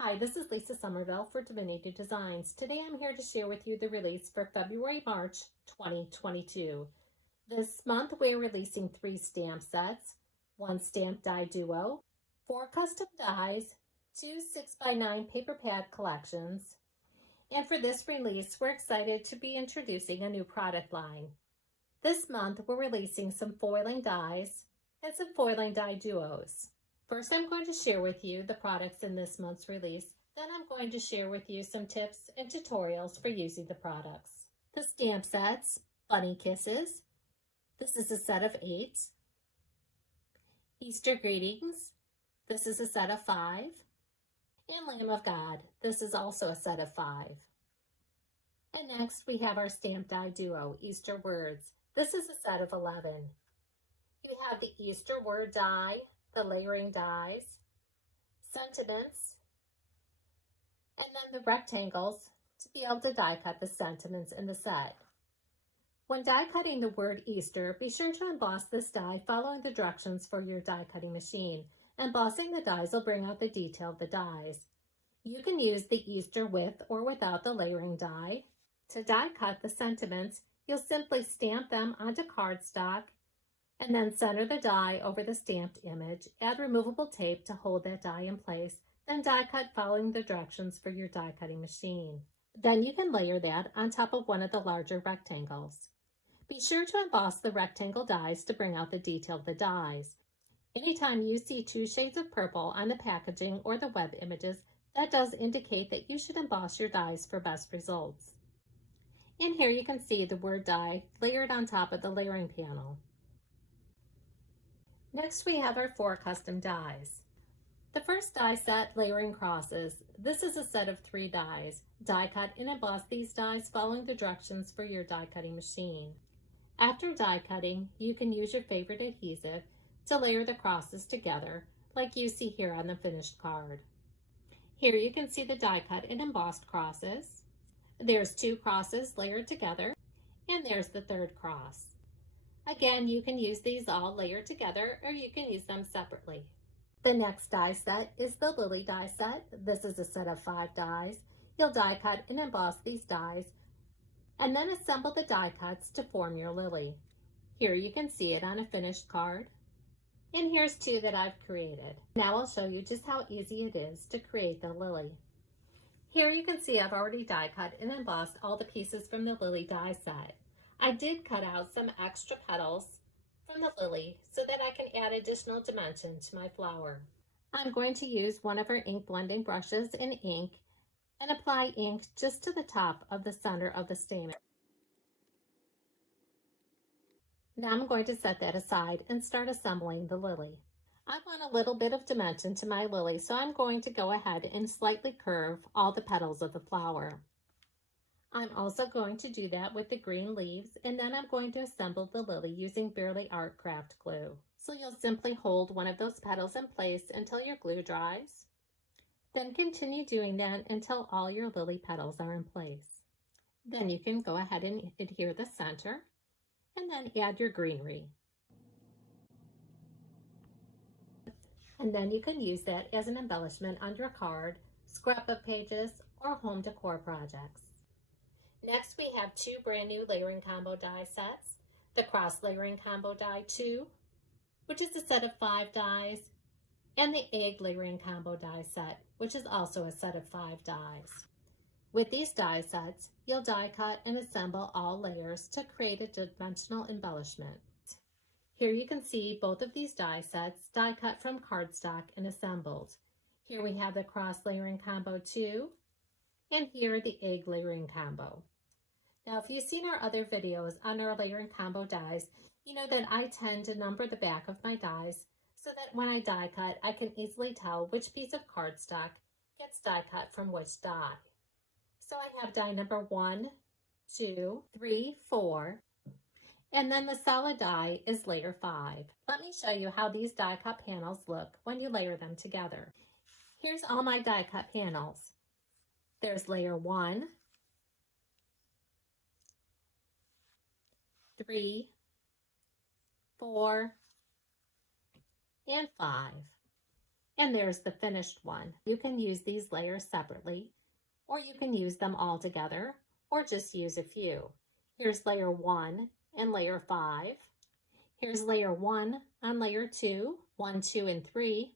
Hi, this is Lisa Somerville for Divinity Designs. Today I'm here to share with you the release for February-March 2022. This month we're releasing 3 stamp sets, 1 stamp die duo, 4 custom dies, 2 6x9 paper pad collections, and for this release we're excited to be introducing a new product line. This month we're releasing some foiling dies and some foiling die duos. First, I'm going to share with you the products in this month's release. Then I'm going to share with you some tips and tutorials for using the products. The stamp sets, Bunny Kisses. This is a set of 8. Easter Greetings. This is a set of 5. And Lamb of God. This is also a set of 5. And next we have our stamp die duo, Easter Words. This is a set of 11. You have the Easter word die, the layering dies, sentiments, and then the rectangles to be able to die cut the sentiments in the set. When die cutting the word Easter, be sure to emboss this die following the directions for your die cutting machine. Embossing the dies will bring out the detail of the dies. You can use the Easter with or without the layering die. To die cut the sentiments, you'll simply stamp them onto cardstock and then center the die over the stamped image. Add removable tape to hold that die in place, then die cut following the directions for your die cutting machine. Then you can layer that on top of one of the larger rectangles. Be sure to emboss the rectangle dies to bring out the detail of the dies. Anytime you see 2 shades of purple on the packaging or the web images, that does indicate that you should emboss your dies for best results. And here you can see the word die layered on top of the layering panel. Next we have our 4 custom dies. The first die set, Layering Crosses. This is a set of 3 dies. Die cut and emboss these dies following the directions for your die cutting machine. After die cutting, you can use your favorite adhesive to layer the crosses together, like you see here on the finished card. Here you can see the die cut and embossed crosses. There's 2 crosses layered together, and there's the 3rd cross. Again, you can use these all layered together or you can use them separately. The next die set is the Lily die set. This is a set of 5 dies. You'll die cut and emboss these dies and then assemble the die cuts to form your lily. Here you can see it on a finished card. And here's 2 that I've created. Now I'll show you just how easy it is to create the lily. Here you can see I've already die cut and embossed all the pieces from the lily die set. I did cut out some extra petals from the lily so that I can add additional dimension to my flower. I'm going to use one of our ink blending brushes and ink and apply ink just to the top of the center of the stamen. Now I'm going to set that aside and start assembling the lily. I want a little bit of dimension to my lily, so I'm going to go ahead and slightly curve all the petals of the flower. I'm also going to do that with the green leaves, and then I'm going to assemble the lily using Barely Art craft glue. So you'll simply hold one of those petals in place until your glue dries. Then continue doing that until all your lily petals are in place. Then you can go ahead and adhere the center, and then add your greenery. And then you can use that as an embellishment on your card, scrapbook pages, or home decor projects. Next, we have 2 brand new layering combo die sets. The cross layering combo die 2, which is a set of 5 dies, and the egg layering combo die set, which is also a set of 5 dies. With these die sets, you'll die cut and assemble all layers to create a dimensional embellishment. Here you can see both of these die sets die cut from cardstock and assembled. Here we have the cross layering combo 2, and here the egg layering combo. Now, if you've seen our other videos on our layering combo dies, you know that I tend to number the back of my dies so that when I die cut, I can easily tell which piece of cardstock gets die cut from which die. So I have die number 1, 2, 3, 4, and then the solid die is layer 5. Let me show you how these die cut panels look when you layer them together. Here's all my die cut panels. There's layer 1, 3, 4, and 5. And there's the finished one. You can use these layers separately, or you can use them all together, or just use a few. Here's layer 1 and layer 5. Here's layer 1 on layer 2, 1, 2, and 3,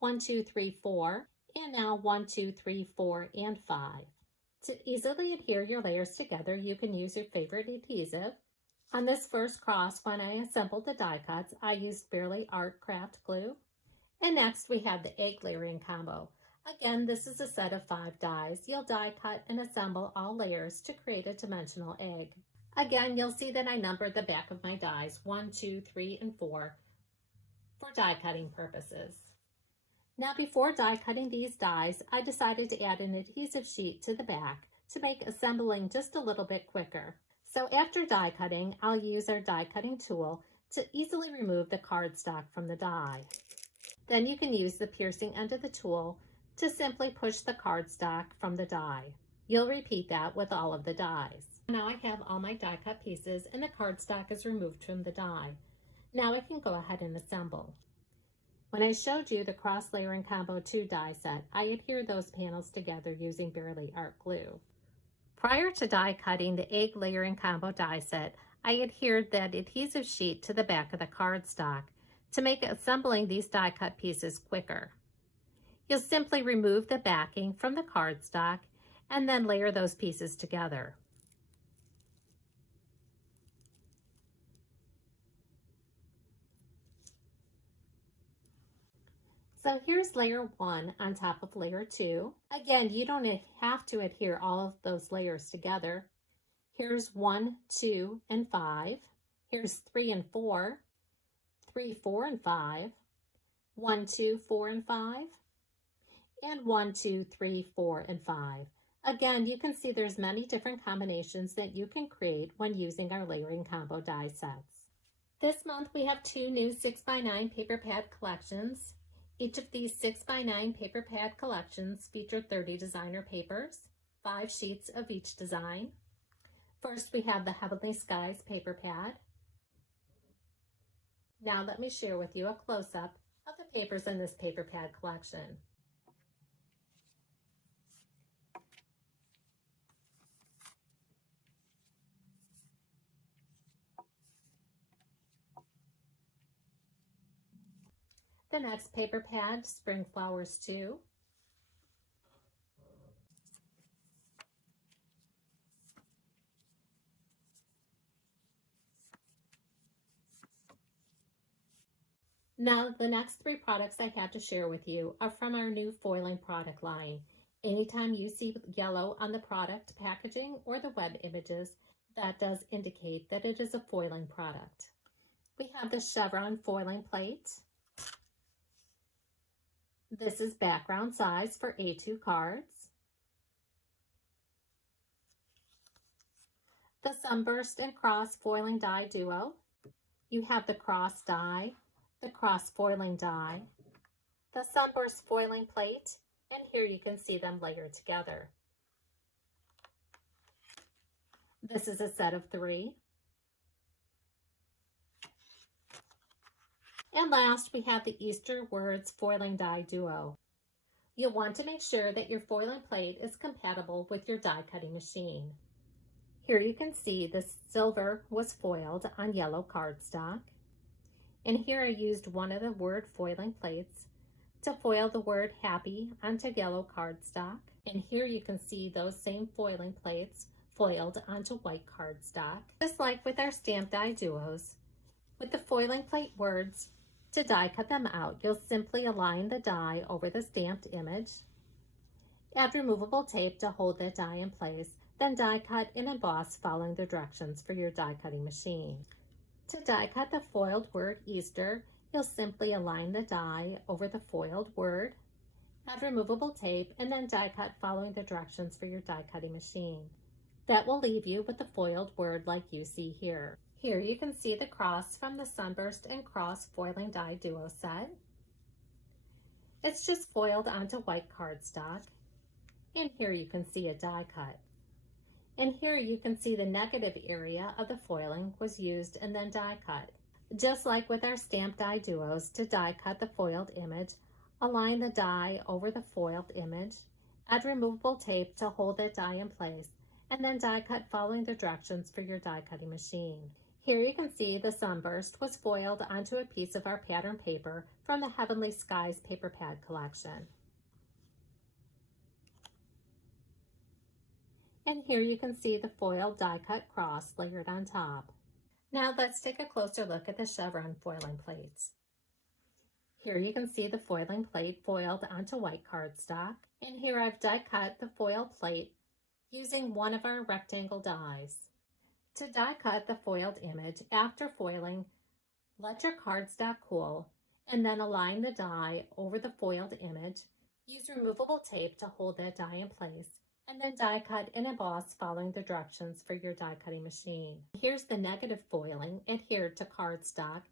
1, 2, 3, 4, and now 1, 2, 3, 4, and 5. To easily adhere your layers together, you can use your favorite adhesive. On this first cross, when I assembled the die cuts, I used Barely Art Craft Glue. And next we have the egg layering combo. Again, this is a set of 5 dies. You'll die cut and assemble all layers to create a dimensional egg. Again, you'll see that I numbered the back of my dies 1, 2, 3, and 4 for die cutting purposes. Now before die cutting these dies, I decided to add an adhesive sheet to the back to make assembling just a little bit quicker. So after die cutting, I'll use our die cutting tool to easily remove the cardstock from the die. Then you can use the piercing end of the tool to simply push the cardstock from the die. You'll repeat that with all of the dies. Now I have all my die cut pieces and the cardstock is removed from the die. Now I can go ahead and assemble. When I showed you the cross layering combo 2 die set, I adhered those panels together using Barely Art Glue. Prior to die cutting the egg layering combo die set, I adhered that adhesive sheet to the back of the cardstock to make assembling these die cut pieces quicker. You'll simply remove the backing from the cardstock and then layer those pieces together. So here's layer 1 on top of layer 2. Again, you don't have to adhere all of those layers together. Here's 1, 2, and 5. Here's 3 and 4, 3, 4, and 5, 1, 2, 4, and 5, and 1, 2, 3, 4, and 5. Again, you can see there's many different combinations that you can create when using our layering combo die sets. This month we have 2 new 6x9 paper pad collections. Each of these 6x9 paper pad collections feature 30 designer papers, 5 sheets of each design. First, we have the Heavenly Skies paper pad. Now let me share with you a close-up of the papers in this paper pad collection. The next paper pad, Spring Flowers 2. Now, the next 3 products I have to share with you are from our new foiling product line. Anytime you see yellow on the product packaging or the web images, that does indicate that it is a foiling product. We have the chevron foiling plate. This is background size for A2 cards. The Sunburst and Cross foiling die duo. You have the cross die, the cross foiling die, the Sunburst foiling plate, and here you can see them layered together. This is a set of 3. And last, we have the Easter Words foiling die duo. You'll want to make sure that your foiling plate is compatible with your die cutting machine. Here you can see the silver was foiled on yellow cardstock. And here I used one of the word foiling plates to foil the word happy onto yellow cardstock. And here you can see those same foiling plates foiled onto white cardstock. Just like with our stamp die duos, with the foiling plate words, to die cut them out, you'll simply align the die over the stamped image, add removable tape to hold that die in place, then die cut and emboss following the directions for your die cutting machine. To die cut the foiled word Easter, you'll simply align the die over the foiled word, add removable tape, and then die cut following the directions for your die cutting machine. That will leave you with the foiled word like you see here. Here you can see the cross from the Sunburst and Cross foiling die duo set. It's just foiled onto white cardstock. And here you can see a die cut. And here you can see the negative area of the foiling was used and then die cut. Just like with our stamp die duos, to die cut the foiled image, Align the die over the foiled image, add removable tape to hold that die in place, and then die cut following the directions for your die cutting machine. Here you can see the sunburst was foiled onto a piece of our pattern paper from the Heavenly Skies paper pad collection. And here you can see the foiled die cut cross layered on top. Now let's take a closer look at the chevron foiling plates. Here you can see the foiling plate foiled onto white cardstock, and here I've die cut the foil plate using one of our rectangle dies. To die cut the foiled image after foiling, let your cardstock cool and then align the die over the foiled image. Use removable tape to hold that die in place, and then die cut and emboss following the directions for your die cutting machine. Here's the negative foiling adhered to cardstock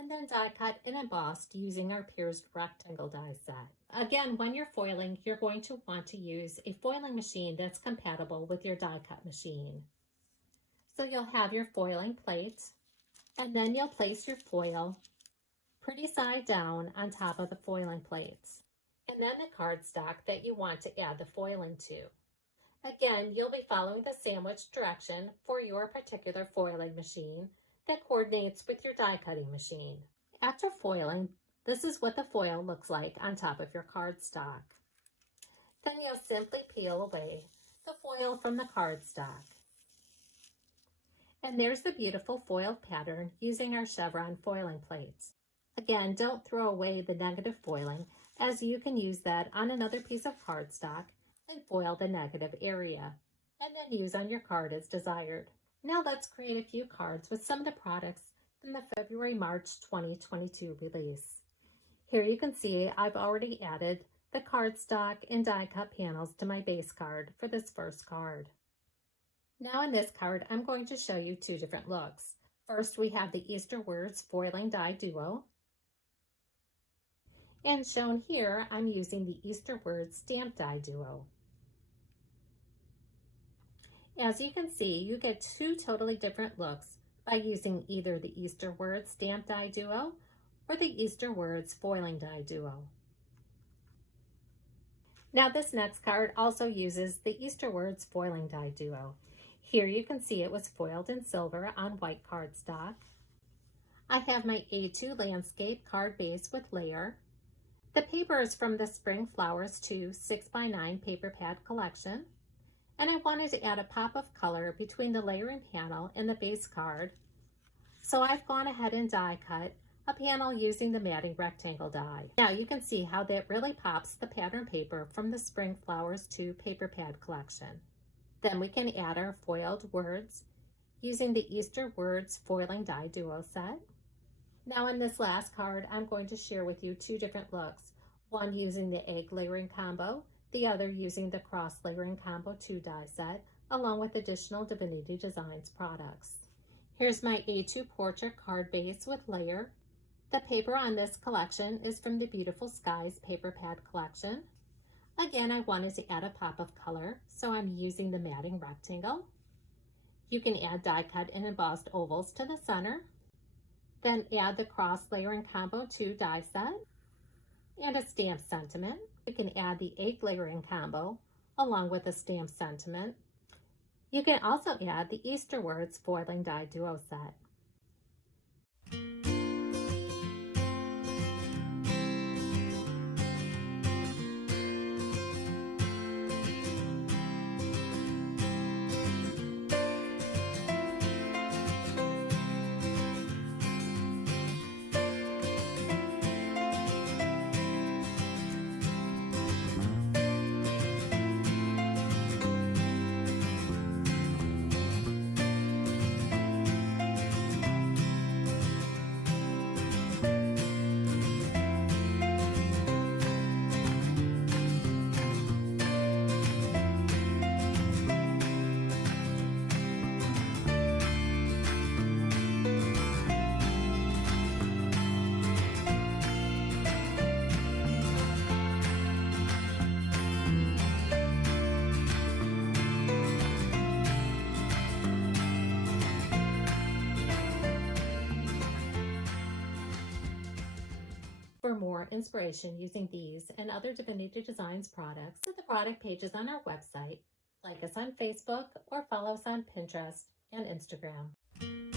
and then die cut and embossed using our pierced rectangle die set. Again, when you're foiling, you're going to want to use a foiling machine that's compatible with your die cut machine. So you'll have your foiling plate, and then you'll place your foil pretty side down on top of the foiling plates, and then the cardstock that you want to add the foiling to. Again, you'll be following the sandwich direction for your particular foiling machine that coordinates with your die cutting machine. After foiling, this is what the foil looks like on top of your cardstock. Then you'll simply peel away the foil from the cardstock. And there's the beautiful foiled pattern using our chevron foiling plates. Again, don't throw away the negative foiling, as you can use that on another piece of cardstock and foil the negative area, and then use on your card as desired. Now let's create a few cards with some of the products in the February-March 2022 release. Here you can see I've already added the cardstock and die cut panels to my base card for this first card. Now in this card, I'm going to show you two different looks. First, we have the Easter Words Foiling Die Duo. And shown here, I'm using the Easter Words Stamp Die Duo. As you can see, you get two totally different looks by using either the Easter Words Stamp Die Duo or the Easter Words Foiling Die Duo. Now this next card also uses the Easter Words Foiling Die Duo. Here you can see it was foiled in silver on white cardstock. I have my A2 landscape card base with layer. The paper is from the Spring Flowers 2 6x9 paper pad collection. And I wanted to add a pop of color between the layering panel and the base card. So I've gone ahead and die cut a panel using the matting rectangle die. Now you can see how that really pops the pattern paper from the Spring Flowers 2 paper pad collection. Then we can add our foiled words using the Easter Words Foiling Die Duo set. Now in this last card, I'm going to share with you two different looks, one using the egg layering combo, the other using the cross layering combo 2 die set, along with additional Divinity Designs products. Here's my A2 portrait card base with layer. The paper on this collection is from the Beautiful Skies paper pad collection. Again, I wanted to add a pop of color, so I'm using the matting rectangle. You can add die cut and embossed ovals to the center. Then add the cross layering combo 2 die set and a stamp sentiment. You can add the egg layering combo along with a stamp sentiment. You can also add the Easter Words Foiling Die Duo set. for more inspiration using these and other Divinity Designs products, visit the product pages on our website, like us on Facebook, or follow us on Pinterest and Instagram.